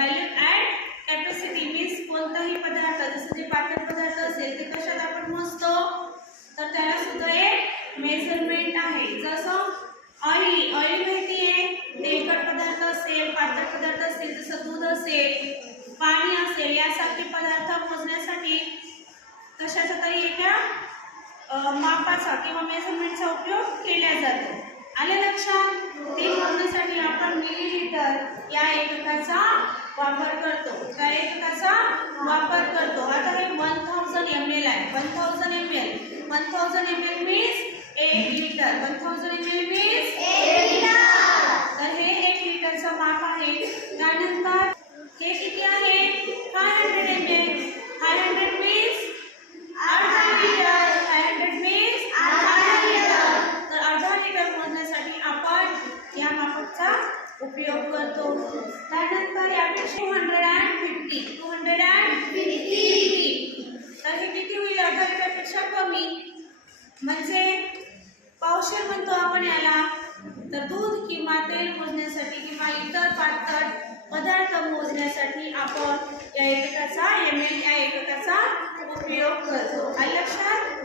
Value add capacity means कोणताही पदार्थ जसं जे पातळ पदार्थ असेल ते कशात आपण मोजतो तर त्याला सुद्धा एक मेजरमेंट आहे. जसं ऑइली माहिती आहे, तेलकट पदार्थ असेल, पातळ पदार्थ असेल, जसं दूध असेल, पाणी असेल, यासारखे पदार्थ मोजण्यासाठी कशाचा तरी एका मापाचा किंवा मेजरमेंटचा उपयोग केला जातो. आले लक्षात? ते मोजण्यासाठी आपण मिलीलीटर या एककाचा वापर करतो. त्या एककाचा वापर करतो. आता हे 1000 ml आहे. 1000 ml 1000 ml means 1 litre. 1000 ml means 1 litre. तर हे 1 लिटरचं माप आहे. त्यानंतर हे किती आहे 500 ml. 500 मीन्स अर्धा लिटर. 500 मीन्स अर्धा लिटर. तर अर्धा लिटर मोजण्यासाठी आपण या मापाचा उपयोग करतो. त्यानंतर यापेक्षा 250 तर हे किती होईल अर्धा लिटरपेक्षा कमी म्हणजे पावशेर म्हणतो आपण याला. तर दूध किंवा तेल मोजण्यासाठी किंवा इतर पातळ पदार्थ मोजण्यासाठी आपण या एककाचा ml या एककाचा उपयोग करतो. आलं लक्षात?